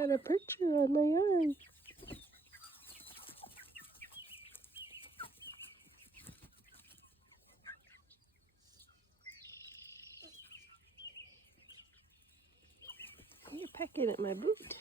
got a picture on my arm. You're pecking at my boot.